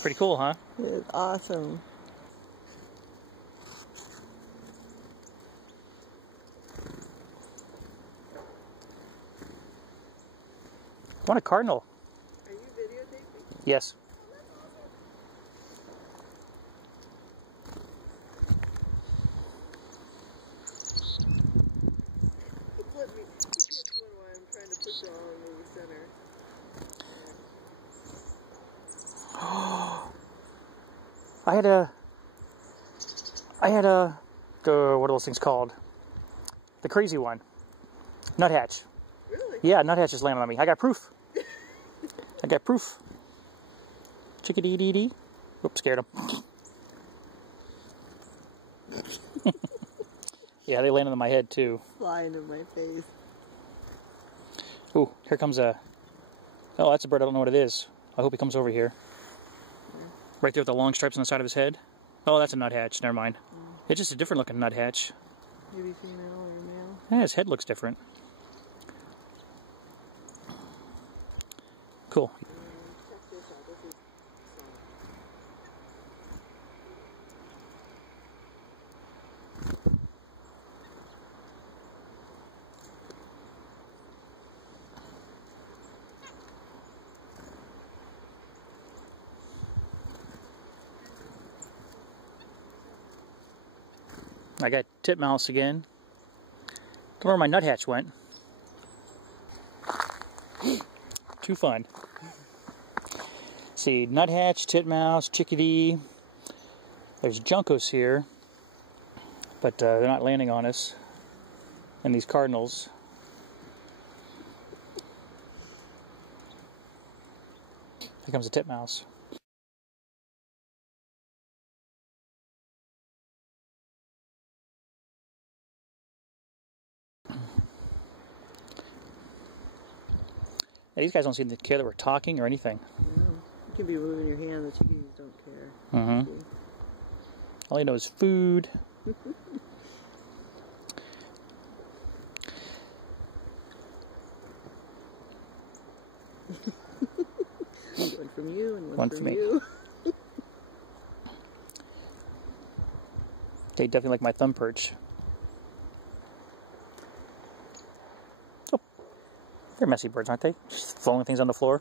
Pretty cool, huh? It's awesome. I want a cardinal. Are you videotaping? Yes. Let me get one while I'm trying to push it all into the center. I had a, what are those things called? The crazy one. Nuthatch. Really? Yeah, nuthatch just landed on me. I got proof. I got proof. Chickadee-dee-dee. Oops, scared him. Yeah, they landed on my head too. Flying in my face. Ooh, here comes a... Oh, that's a bird. I don't know what it is. I hope he comes over here. Right there with the long stripes on the side of his head. Oh, that's a nuthatch. Never mind. It's just a different looking nuthatch. Maybe female or male. Yeah, his head looks different. Cool. Check this out. This is I got titmouse again. Don't know where my nuthatch went. Too fun. See, nuthatch, titmouse, chickadee. There's juncos here, but they're not landing on us. And these cardinals. Here comes a titmouse. These guys don't seem to care that we're talking or anything. no. You can be moving your hand. The chickadees don't care. Mm-hmm. All they know is food. One from you and One from for me. you. They definitely like my thumb perch. Oh, they're messy birds, aren't they? Just throwing things on the floor.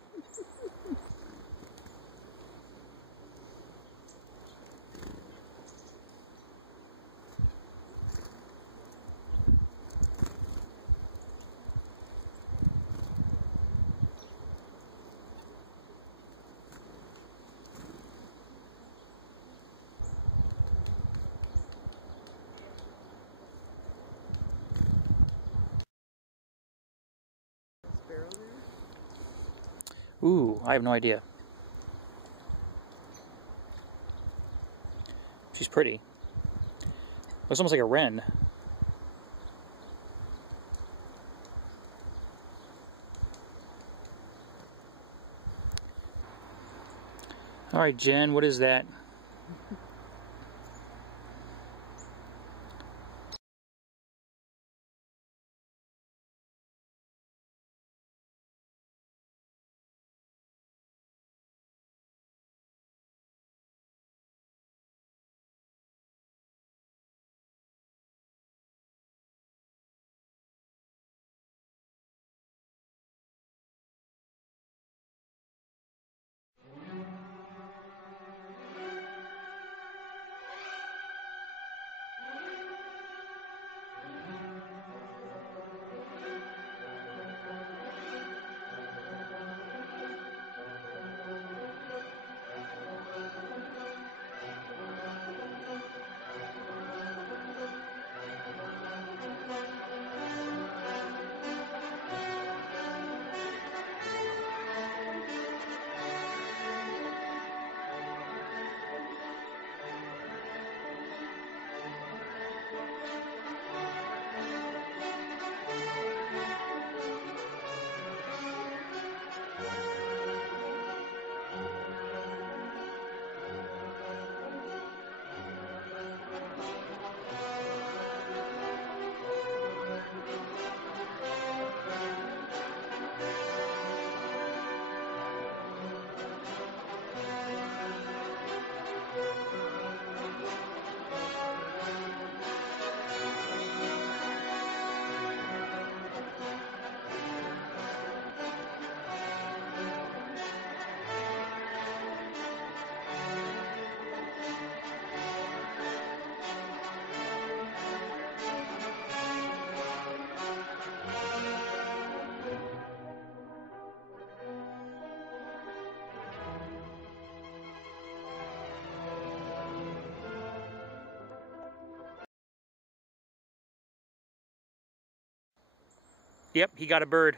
Sparrow there? Ooh, I have no idea. She's pretty. Looks almost like a wren. All right, Jen, what is that? Yep, he got a bird.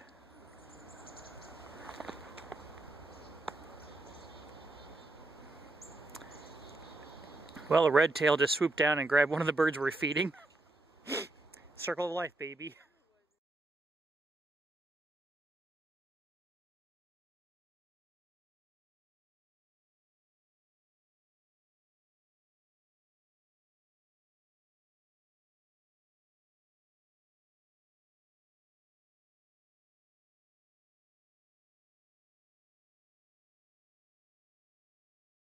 Well, a red tail just swooped down and grabbed one of the birds we're feeding. Circle of life, baby.